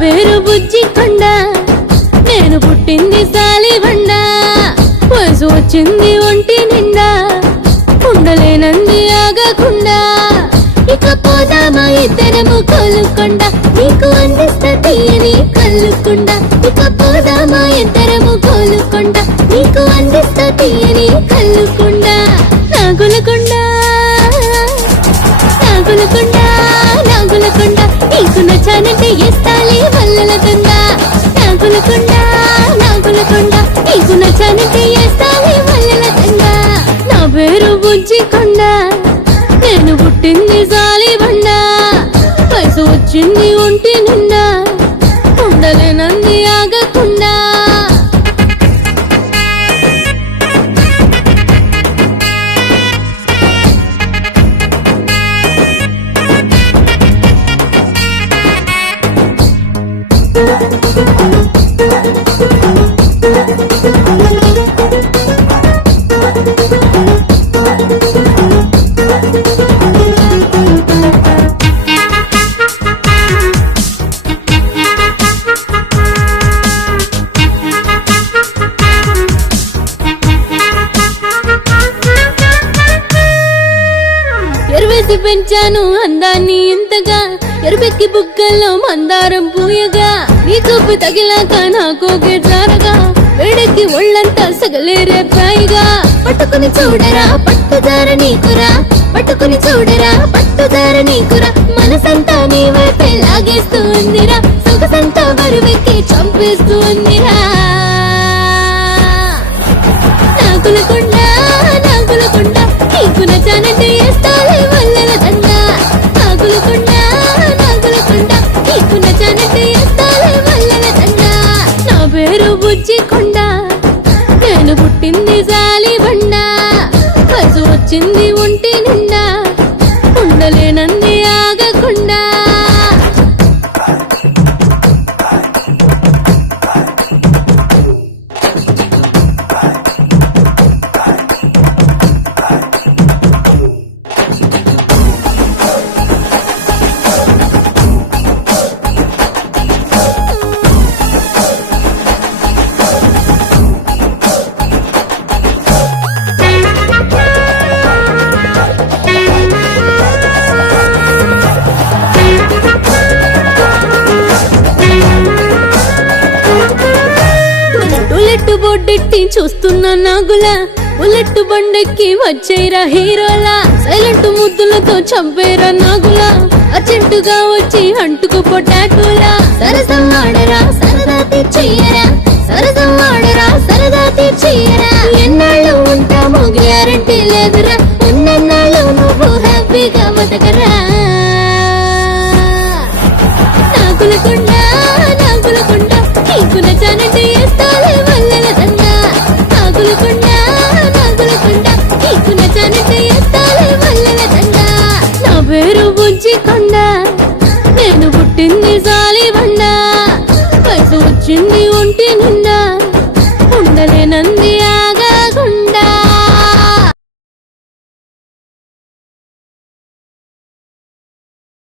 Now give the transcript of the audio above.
పేరు బుజ్జి కొండ, నేను పుట్టింది సాలిబండ. వయసు వచ్చింది ఒంటి నిండా, ఉండలేనంది ఆగకుండా. ఇక పోదామా ఇద్దరము కోలుకొండ, నీకు అందిస్తా తీయని కల్లుకొండ. ఇక పోదామా ఇద్దరము కోలుకొండ, నీకు అందిస్తా తీయని కల్లుకొండ. నాగులకొండ నాగులకొండ నాగులకొండ, నీకు నచ్చానంటే ఇస్తాలే వల్లల దండ. నాగులకొండ నాగులకొండ, నీకు నచ్చానంటే ఇస్తాలే వల్లల దండ. నా పేరు బుజ్జి కొండ, నేను పుట్టింది సాలిబండ. వయసు వచ్చింది ఒంటి నిండా, ఉండలేనంది ఆగకుండా. ఎరువేసి పెంచాను అందాన్ని ఇంతగా, ఎరుపెక్కి బుగ్గల్లో మందారం పూయగా. నీ చూపు తగిలాక నాకోగే జారగా, వేడెక్కి ఒళ్ళంతా సగలేరే పాయిగా. పట్టుకుని చూడరా పట్టుదార నీకురా, పట్టుకుని చూడరా పట్టుదార నీకురా. మనసంతా నీ వైపే లాగేస్తూ ఉందిరా, సొగసంతా బరువెక్కి చంపేస్తూ ఉందిరా. నాగులకొండ నాగులకొండ, నీకు నచ్చానంటే ఇస్తాలే వల్లల దండ. నాగులకొండ నాగులకొండ, నీకు నచ్చానంటే ఇస్తాలే వల్లల దండ. నా పేరు బుజ్జి కొండ, నేను పుట్టింది సాలిబండ. వయసు వచ్చింది ఒంటి నిండా, ఉండలేనంది ఆగకుండా. బొడ్డెట్టి చూస్తున్నా నాగులా, బుల్లెట్ బండెక్కి వచ్చేరా హీరోలా. సైలెంట్ ముద్దులతో చంపేరా నాగులా, అర్జెంటుగా వచ్చి అంటుకు పొటాటోలా. సరసం ఆడరా సరదా తీర్చేయరా, సరసం ఆడరా సరదా తీర్చేయరా. ఎన్నాళ్ళు ఉంటామో గ్యారంటీ లేదురా, ఉన్నన్నాళ్ళు నువ్వు హ్యాపీగా బతకరా. నాగులకొండ నాగులకొండ, నీకు నచ్చానంటే ఇస్తాలే వల్లల దండ. నాగులకొండ నాగులకొండ, నీకు నచ్చానంటే ఇస్తాలే వల్లల దండ. నా పేరు బుజ్జి కొండ, నేను పుట్టింది సాలిబండ. వయసు వచ్చింది